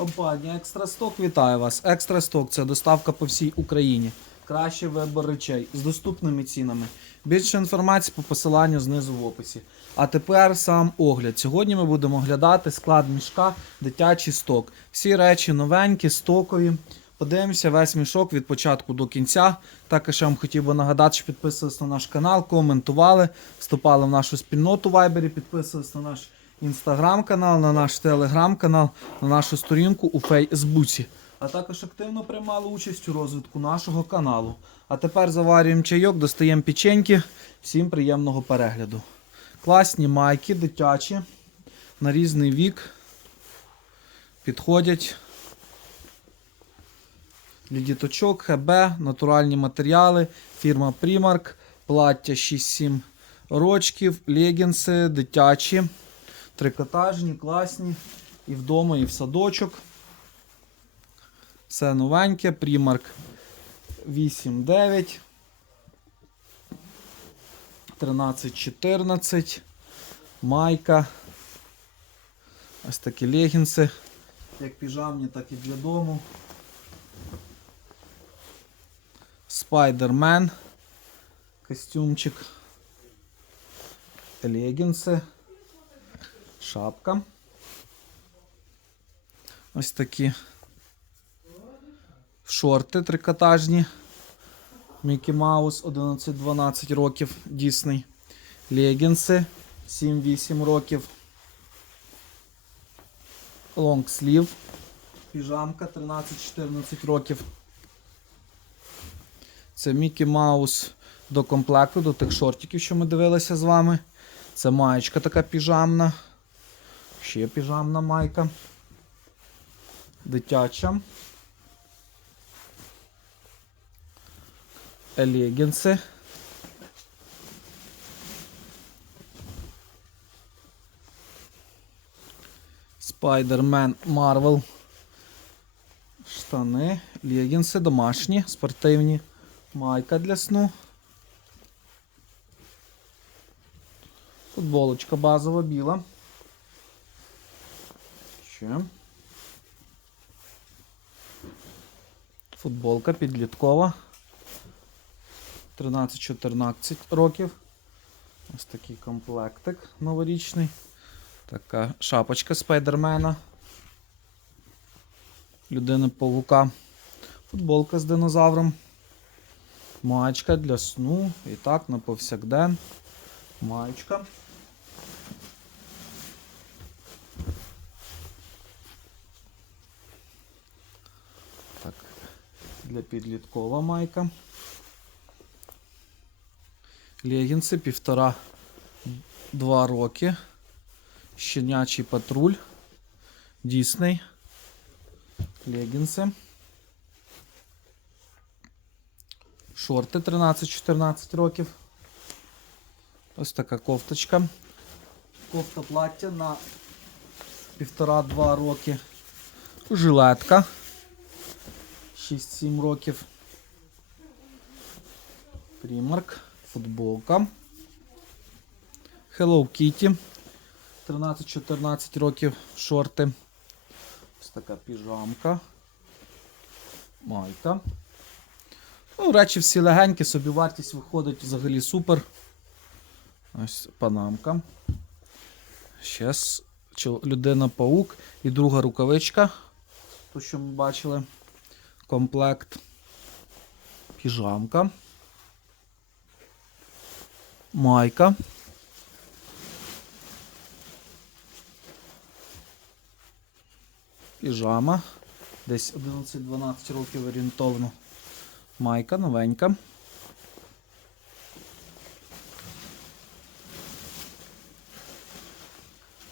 Компанія Екстрасток вітає вас. Екстрасток це доставка по всій Україні. Кращий вибір речей з доступними цінами. Більше інформації по посиланню знизу в описі. А тепер сам огляд. Сьогодні ми будемо оглядати склад мішка дитячий сток. Всі речі новенькі, стокові. Подивимося весь мішок від початку до кінця. Також я вам хотів би нагадати, що підписувалися на наш канал, коментували, вступали в нашу спільноту в Viber, підписувалися на наш інстаграм-канал, на наш телеграм-канал, на нашу сторінку у Фейсбуці. А також активно приймали участь у розвитку нашого каналу. А тепер заварюємо чайок, достаємо печеньки. Всім приємного перегляду. Класні майки, дитячі, на різний вік. Підходять для діточок, ХБ, натуральні матеріали, фірма Primark, плаття 6-7 рочків, легінси, дитячі, трикотажні, класні. І вдома, і в садочок. Все новеньке, Primark 8-9, 13-14, майка. Ось такі легінси, як піжамні, так і для дому. Спайдермен, костюмчик, легінси, шапка. Ось такі шорти трикотажні. Мікі Маус 11-12 років, Дісней. Легінси 7-8 років. Лонгслів. Піжамка 13-14 років. Це Мікі Маус до комплекту, до тих шортиків, що ми дивилися з вами. Це маєчка така піжамна. Ще піжамна майка. Дитяча. Легінси. Спайдермен Марвел. Штани, легінси домашні, спортивні. Майка для сну. Футболочка базова біла. Ще. Футболка підліткова. 13-14 років. Ось такий комплектик новорічний. Така шапочка спайдермена. Людини павука. Футболка з динозавром. Маєчка для сну. І так, на повсякден. Маєчка. Для підліткова майка. Легінси півтора-два роки. Щенячий патруль. Дісней. Легінси. Шорти 13-14 років. Ось така кофточка. Кофта плаття на півтора-два роки. Жилетка. 6-7 років. Примарк. Футболка. Hello Kitty. 13-14 років шорти. Ось така піжамка. Майка. Ну, речі всі легенькі, собі вартість виходить взагалі супер. Ось панамка. Ще людина-паук і друга рукавичка. То, що ми бачили. Комплект. Піжамка. Майка. Піжама. Десь 11-12 років орієнтовно. Майка новенька.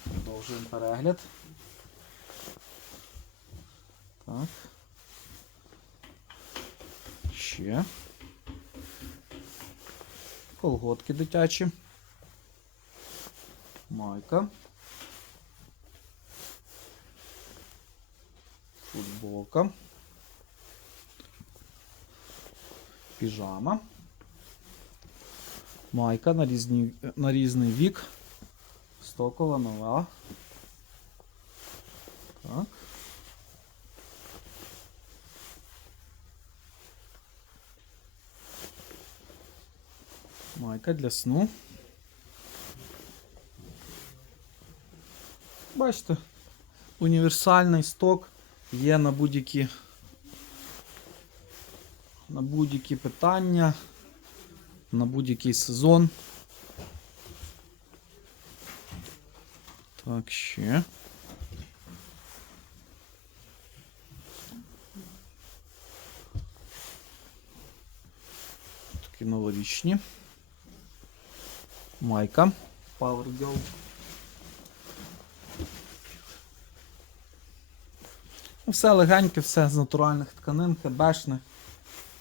Продовжуємо перегляд. Так. Ще. Колготки дитячі. Майка. Футболка. Піжама. Майка на, різні, на різний вік. Стокова нова. Так. Майка для сну. Бачите, універсальний сток є на будь-які на будь-які питання, на будь-який сезон. Так, ще. Такі новорічні. Майка. Power Girl. Ну, Все легеньке, все з натуральних тканин, хебешне.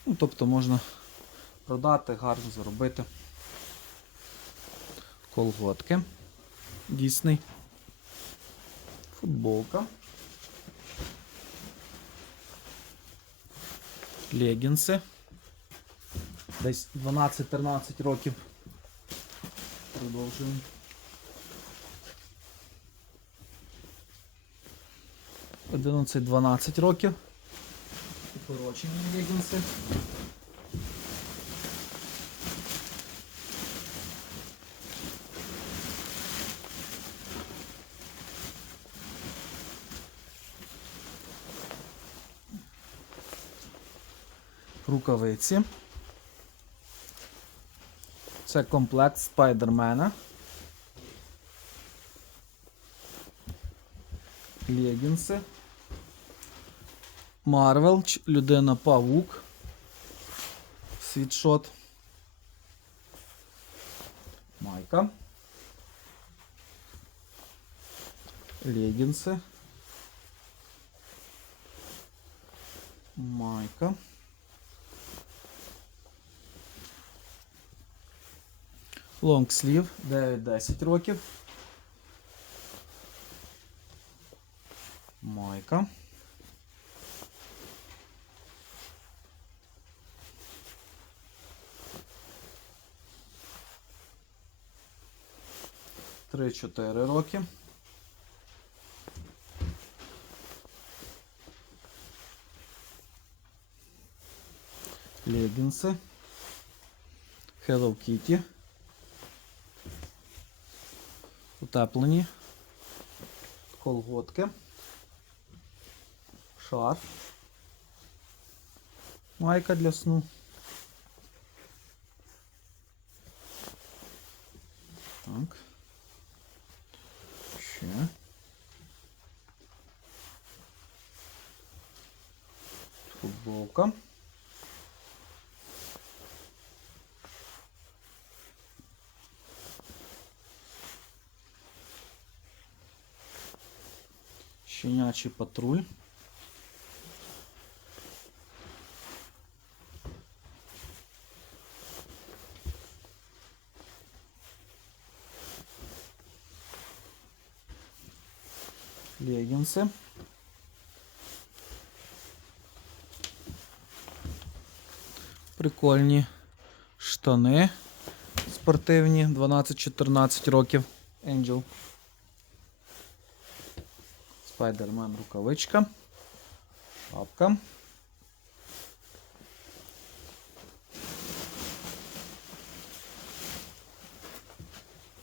Ну, тобто можна продати, гарно заробити. Колготки. Дійсний. Футболка. Легінси. Десь 12-13 років. Продовжуємо. Одинадцять 12 років. Укорочені легінси. Рукавиці. Це комплект спайдермена. Легінси. Марвел, людина павук. Світшот. Майка. Легінси. Майка. Лонгслів 9-10 років. Майка. Три-чотири роки. Легінси. Hello Kitty. Утеплені. Колготки. Шарф. Майка для сну. Так. Ще. Футболка. Щенячий патруль. Легінси. Прикольні штани спортивні 12-14 років. Angel. Спайдермен рукавичка. Папка.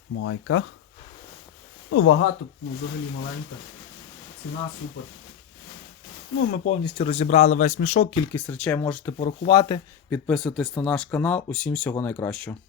Майка. Ну, вага тут ну, взагалі маленька. Ціна супер. Ну, ми повністю розібрали весь мішок, кількість речей можете порахувати. Підписуйтесь на наш канал. Усім всього найкращого.